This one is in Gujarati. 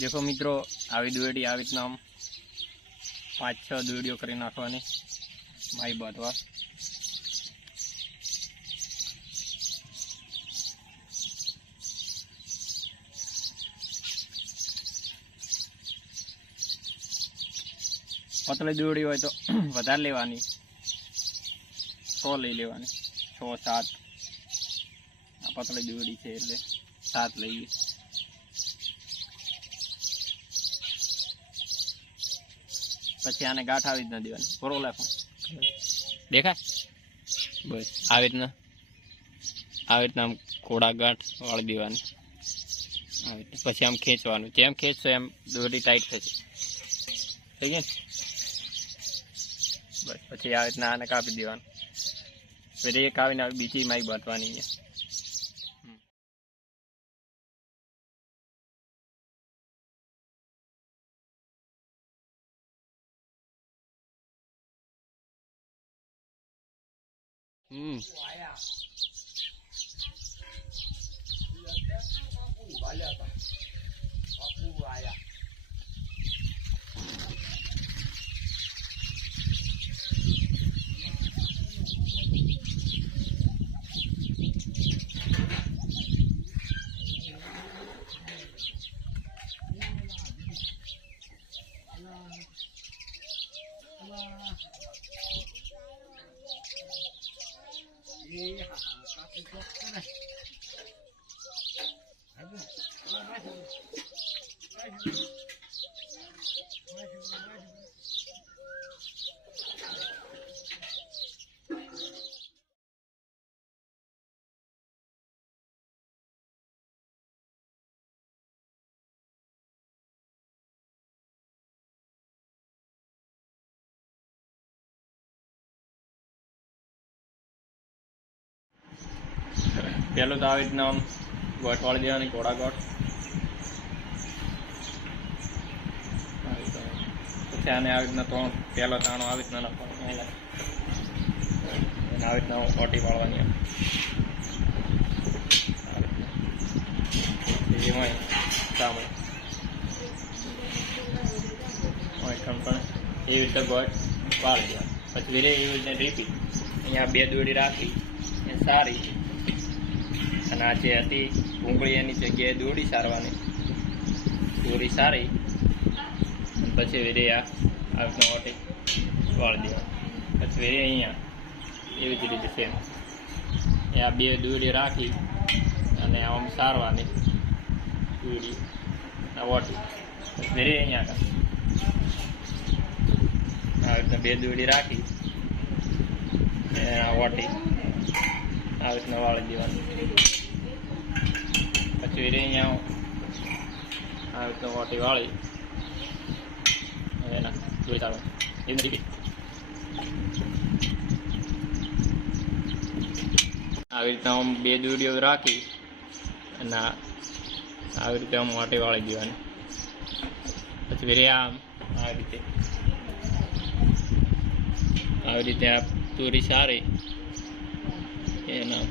देखो मित्रों આવી દોરડી આવી રીતના આમ 5-6 દોરડીઓ કરી નાખવાની માઈ બાંધવા। પતલી દોરડી હોય તો વધારે લેવાની, 6 લઈ લેવાની, 6-7 આ પતલી દોરડી છે એટલે 7 લઈએ। પછી આને ગાંઠ આવી રીતના દેવાની, પૂરો લાખો દેખાય બસ આવી રીતના આમ કોડા ગાંઠ વાળી દેવાની। આવી રીતે પછી આમ ખેંચવાનું, જેમ ખેંચશો એમ દોરડી ટાઈટ થશે, થઈ ગઈ ને? બસ પછી આવી રીતના આને કાપી દેવાનું, પછી એક આવીને બીજી માઈ બાંધવાની અહીંયા। पहले तो આવી રીતના આમ ગોઠ વાળી દેવાની, કોડા ગોઠ। પછી આને આવી રીતના પહેલો તાણો આવી રીતના નાખવાનો, એને આવી રીતના ઓટી વાળવાની એમાં સામે પણ એવી રીતે ગોઠ વાળી દેવાની। પછી ધીરે એવી રીતે રીપીટ અહીંયા 2 દોરડી રાખી એ સારી, અને આ જે હતી ભૂંગળી એની જગ્યાએ દોરડી સારવાની, દોરડી સારી પછી વેરે આ રીતના ઓટી વાળી દેવાની। પછી વેરે અહીંયા એવી જ રીતે સેમ આ 2 દોરડી રાખી અને આમ સારવાની દોરડી આ ઓટી, પછી વેરે અહીંયા આ રીતના 2 દોરડી રાખી આ ઓટી આવી રીતના વાળી દેવાની। પછી અહીંયા આવી રીતના ઓટી વાળી એના દોરી સારવાની એમ રીપીટ। આવી રીતના આમ 2 દોરડીઓ રાખી અને આવી રીતે આમ ઓટી વાળી દેવાની। પછી વેરે આમ આવી રીતે આ દોરી સારી એના